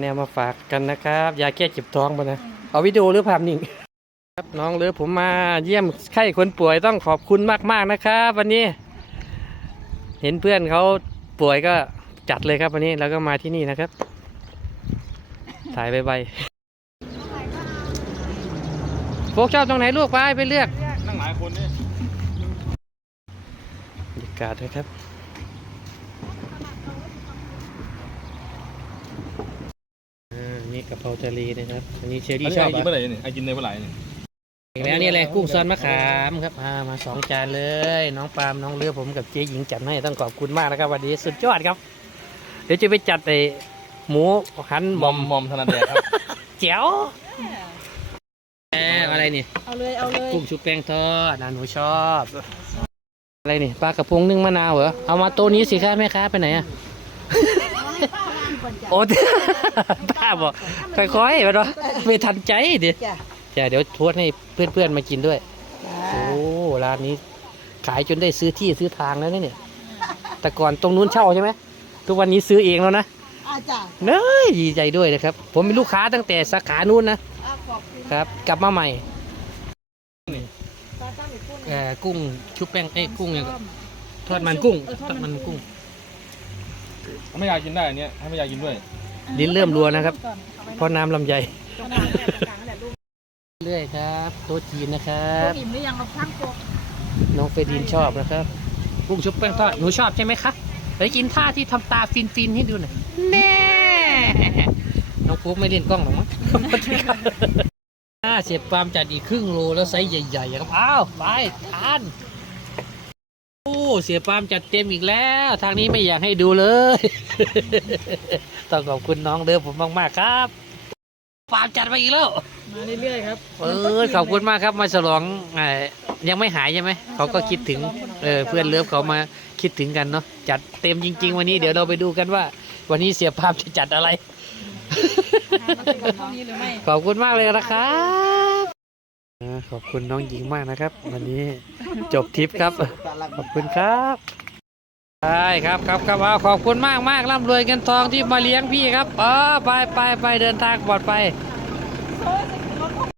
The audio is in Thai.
แนวมาฝากกันนะครับยาแก้เจ็บท้องปะนะเอาวิดีโอหรือภาพนิ่งครับน้องหรือผมมาเยี่ยมไข้คนป่วยต้องขอบคุณมากๆนะครับ วันนี้ เห็นเพื่อนเขาป่วยก็จัดเลยครับวันนี้แล้วก็มาที่นี่นะครับ ถ่ายใบๆโฟกชอบตรงไหนลูกไปไปเลือกนั่งหลายคนเนี่ยบรรยากาศนะครับอ่านี่ กะเพราทะเลนะครับ อันนี้เชอรี่ชอบไอ้กินอะเมื่อไหร่เนี่ยไอ้กินในเมื่อไหร่เนี่ยอีกแล้วนี่อะไรกุ้งซอนมะขามครับอ่ามาสองจานเลย น้องปาล์มน้องเลือผมกับเจ๊หญิงจัดให้ต้องขอบคุณมากนะครับวันนี้สุดยอดครับ เดี๋ยวจะไปจัดไอ้หมูหันมบออมมมอมธนันแดกครับเจ๋วแอบอะไรนี่เอาเลยเอาเลยกุ้งชุบแป้งทอดนะหนูชอบ อะไรนี่ปลากระพงนึ่งมะนาวเหรอเอามาตัวนี้สิคะแม่ค้าไปไหนอะ โอ้ป้าบอกค่อยๆมาเนาะไม่ทันใจดิจ้ะจ้ะเดี๋ยวทวดให้เพื่อนๆมากินด้วย โอ้ร้านนี้ขายจนได้ซื้อที่ซื้อทางแล้วเนี่ย แต่ก่อนตรงนู้นเช่าใช่ไหมทุกวันนี้ซื้อเองแล้วนะอาจ้ะเน้ยดีใจด้วยนะครับ ผมเป็นลูกค้าตั้งแต่สาขานู้นนะอะขอบคุณครับ กลับมาใหม่ตาตั้งอีกคู่หนึ่งเอ่อกุ้งชุบแป้งเอ้ยกุ้งเนี่ยทอดมันกุ้งเออทอดมันกุ้ง ไม่อยากกินได้อันเนี้ยให้ไม่อยากกินด้วย ลิ้นเริ่มรัวนะครับก่อนเอาไว้เพราะน้ำลำไยตรงกลางเนี่ยตรงกลางนั่นแหละลูกเรื่อยครับโต๊ะจีนนะครัลูบ กอิ่มหรือยังเราช่างโกงน้องเฟรดินชอบนะครับกุ้งชุบแป้งทอดหนูชอบใช่ไหมคะไปกินท่าที่ทำตาฟินฟินๆให้ดูหน่อยแน่น้องฟุ๊กไม่เล่นกล้องหรอกมั้งอ่าเสียบปาล์มจัดอีกครึ่งโลแล้วไซส์ใหญ่ๆครับอ้าวไปทาน โอ้เสียปาล์มจัดเต็มอีกแล้ว ทางนี้ไม่อยากให้ดูเลย ต้องขอบคุณน้องเดิมผมมากๆครับปาล์มจัดมาอีกแล้วมาเรื่อยๆครับเออขอบคุณมากครับมาฉลองเอ่อยังไม่หายใช่ไหมเขาก็คิดถึงเออเพื่อนเลิฟเขามาคิดถึงกันเนาะจัดเต็มจริง ๆ วันนี้เดี๋ยวเราไปดูกันว่า วันนี้เสียภาพจะจัดอะไรเท่านี้หรือไม่ขอบคุณมากเลยนะครับอ่า ขอบคุณน้องหญิงมากนะครับ วันนี้จบทริปครับ ขอบคุณครับใช่ครับครับครับเอาขอบคุณมากมากร่ำรวยเงินทองที่มาเลี้ยงพี่ครับเออไปไปไปเดินทางปลอดภัย